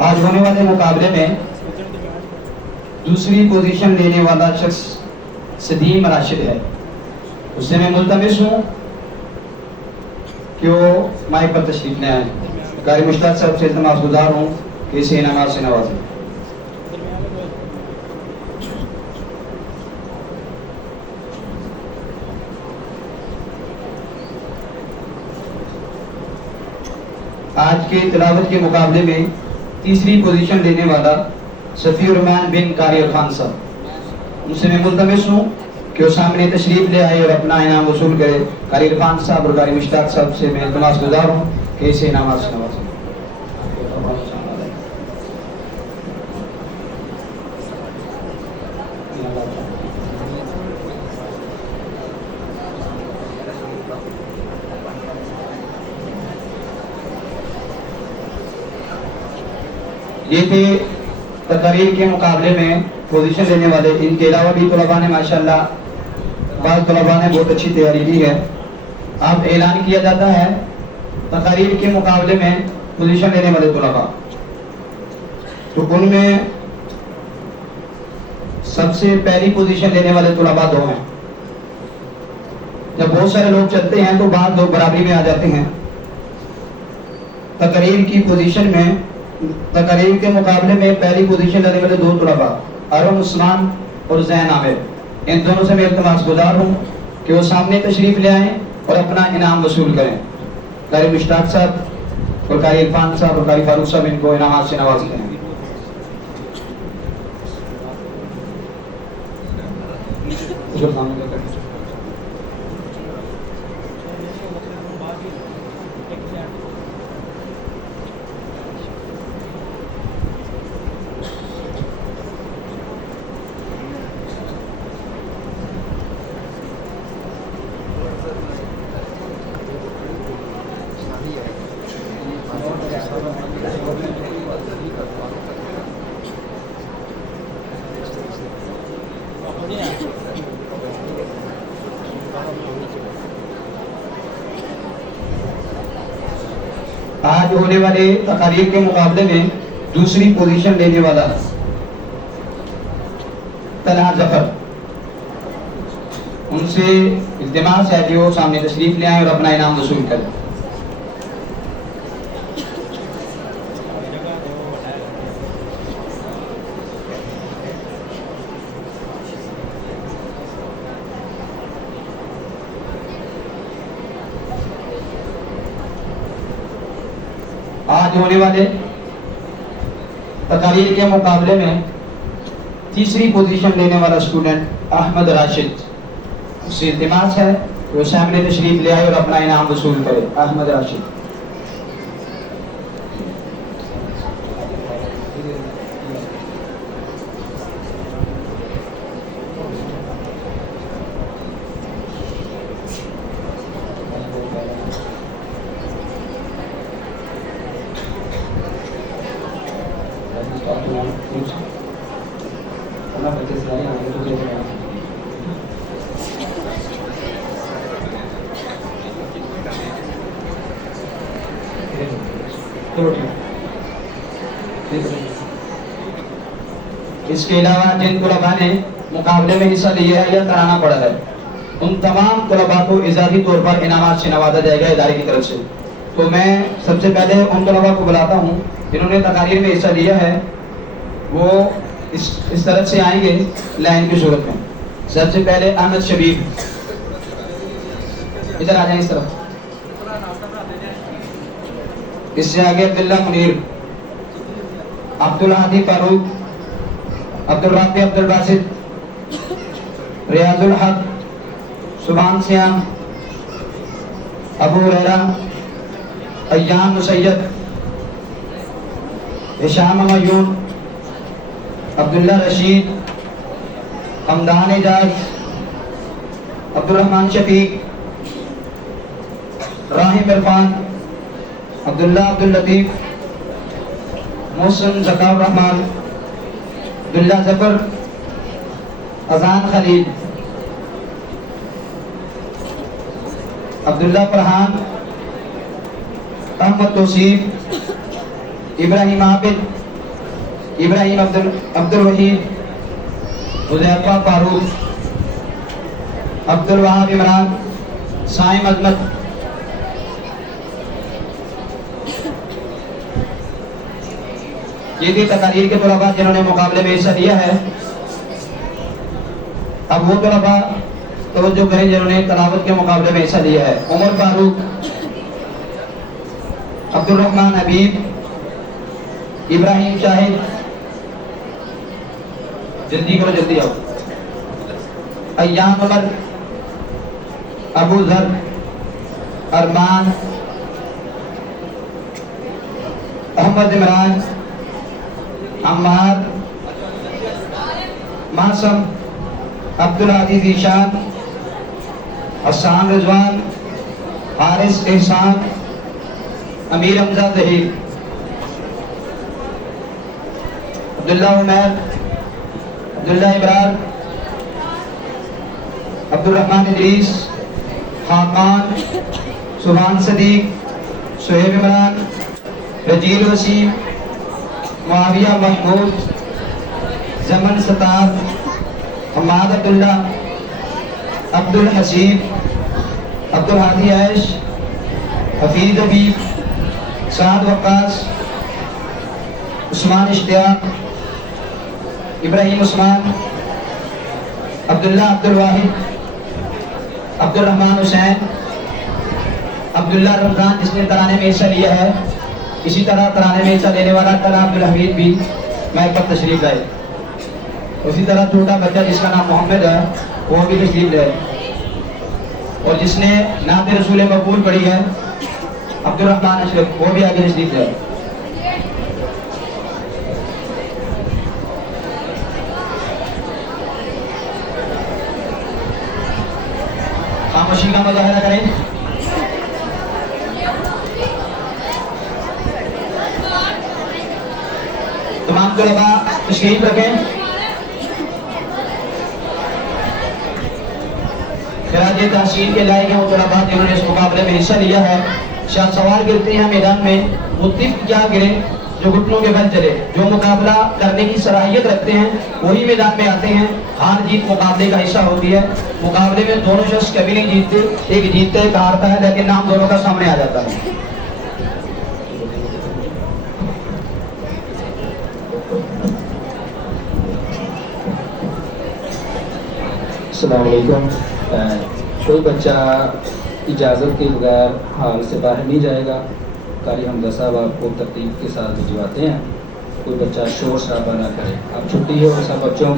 आज होने वाले मुकाबले में दूसरी पोजीशन लेने वाला शख्स सदीम राशिद है। उससे मैं मुल्तमिस हूँ कि वो माइक पर तशरीफ ले आए। कारी मुश्ताक साहब से इल्तमास गुजार हूँ कि इसे इनामात से नवाजें। आज के तिलावत के मुकाबले में तीसरी पोजीशन लेने वाला सफ़ीउर रहमान बिन कारी खान साहब, उनसे मैं मुल्तमिस हूँ कि वो सामने तशरीफ ले आए और अपना इनाम वसूल करे। कारी खान साहब और कारी मुश्ताक साहब से मैं इल्तमास गुजार हूँ कि इसे इनामात से नवाजें। ये थे तकरीर के मुकाबले में पोजीशन लेने वाले। इनके अलावा भी तलबा ने माशाल्लाह बाद तलबा ने बहुत अच्छी तैयारी की है। अब ऐलान किया जाता है तकरीर के मुकाबले में पोजीशन लेने वाले तलबा, तो उनमें सबसे पहली पोजीशन लेने वाले तलबा दो हैं। जब बहुत सारे लोग चलते हैं तो बाद लोग बराबरी में आ जाते हैं। तकरीर की पोजीशन में तकरीर के मुकाबले में पहली पोजीशन लेने वाले दो तलबा अरुण उस्मान और जैन आमिर, इन दोनों से मैं इल्तमास गुजार हूँ कि वो सामने तशरीफ ले आएँ और अपना इनाम वसूल करें। कारी मुश्ताक साहब और कारी इरफान साहब और कारी फारूक साहब इनको इनाम से नवाजते हैं। आज होने वाले तकारीर के मुकाबले में दूसरी पोजीशन लेने वाला तलहा जफर, उनसे इल्तिमास है कि वो सामने तशरीफ ले आए और अपना इनाम वसूल करें। आज होने वाले तकारीर के मुकाबले में तीसरी पोजीशन लेने वाला स्टूडेंट अहमद राशिद, उससे इल्तिमास है कि वो सामने तशरीफ ले आए और अपना इनाम वसूल करे। अहमद राशिद। इसके अलावा जिन तलबा ने मुकाबले में हिस्सा लिया है या कराना पड़ा है, उन तमाम तलबा को इजाफी तौर पर इनामात से नवाजा जाएगा इदारे की तरफ से। तो मैं सबसे पहले उन तलबा को बुलाता हूँ जिन्होंने तकारीर में हिस्सा लिया है, वो इस तरफ से आएंगे लाइन की सूरत में। सबसे पहले अहमद शबीब, इधर आ जाए इस तरफ। इससे आगे अब्दुल्ला मुनीर, अब्दुल हादी फारूक, अब्दुल राफी अब्दुल बासित, रियाजुल हक, सुभान सियाम, अबू हुरैरा, अय्याम मुसैयद, हिशाम मयून, अब्दुल्ला रशीद, हमदान एजाज, अब्दुल रहमान शफीक, राहिम इरफान, अब्दुल्ला अब्दुल लतीफ, मोहसिन ज़कार रहमान, अब्दुल्ला जफर, अजान खलील, अब्दुल्ला फरहान, अहमद तौसीफ, इब्राहिम आबिद, इब्राहिम अब्दुल वहीद, हुज़ैफा फारूक, अब्दुल वहाब इमरान, साइम अजमत। ये भी तकारीर के तलबा जिन्होंने मुकाबले में हिस्सा लिया है। अब वो तलबा तवज्जो करें जिन्होंने तलावत के मुकाबले में हिस्सा लिया है। उमर फारूक, अब्दुल रहमान हबीब, इब्राहिम शाहिद, जल्दी करो जल्दी आओ, अय्याम उमर, अबू जर, अरमान, अहमद इमरान, अम्मार, मासम, अब्दुल अजीज ईशान, हसान रिजवान, हारिस एहसान, अमीर हमजा जहीर, अब्दुल्ला उमैर, अब्दुल्ला इब्रार, अब्दुल रहमान इदरीस, खाकान, सुभान सदीक, सुहेब इमरान, रजील वसीम, मुआविया महमूद, जमन सतार, हमाद अब्दुल्ला, अब्दुल हसीब, अब्दुल हादी ऐश, हफीज हबीब, साद वक्कास, उस्मान इश्तियाक, इब्राहिम उस्मान, अब्दुल्ला अब्दुल वाहिद, अब्दुल रहमान हुसैन, अब्दुल्ला रमजान जिसने तराने में हिस्सा लिया है। इसी तरह तराने में हिस्सा लेने वाला तला अब्दुल हमीद भी मैं पर तशरीफ लाए। उसी तरह छोटा बच्चा जिसका नाम मोहम्मद है वो भी तशरीफ लाए। और जिसने नात रसूल मकबूल पढ़ी है अब्दुल रहमान अशरफ, वो भी आगे तशरीफ लाए। खामोशी का मुजाहरा करें। तमाम तलबा तशरीफ रखें। खिराज तहसील के लायक हैं वो तलबा जिन्होंने इस मुकाबले में हिस्सा लिया है। शायद सवाल गिरते हैं मैदान में, वो तिफ्त क्या गिरे जो घुटनों के बल चले। जो मुकाबला करने की सलाहियत रखते हैं वही मैदान में आते हैं। हार जीत मुकाबले का हिस्सा होती है। मुकाबले में दोनों शख्स कभी नहीं जीतते, एक जीतता है एक हारता है, लेकिन नाम दोनों का सामने आ जाता है। अस्सलाम वालेकुम। कोई बच्चा इजाज़त के बगैर हाल से बाहर नहीं जाएगा। कारी हमजा साहब आपको तरतीब के साथ भिजवाते हैं। कोई बच्चा शोर शराबा ना करे। अब छुट्टी है और सब बच्चों को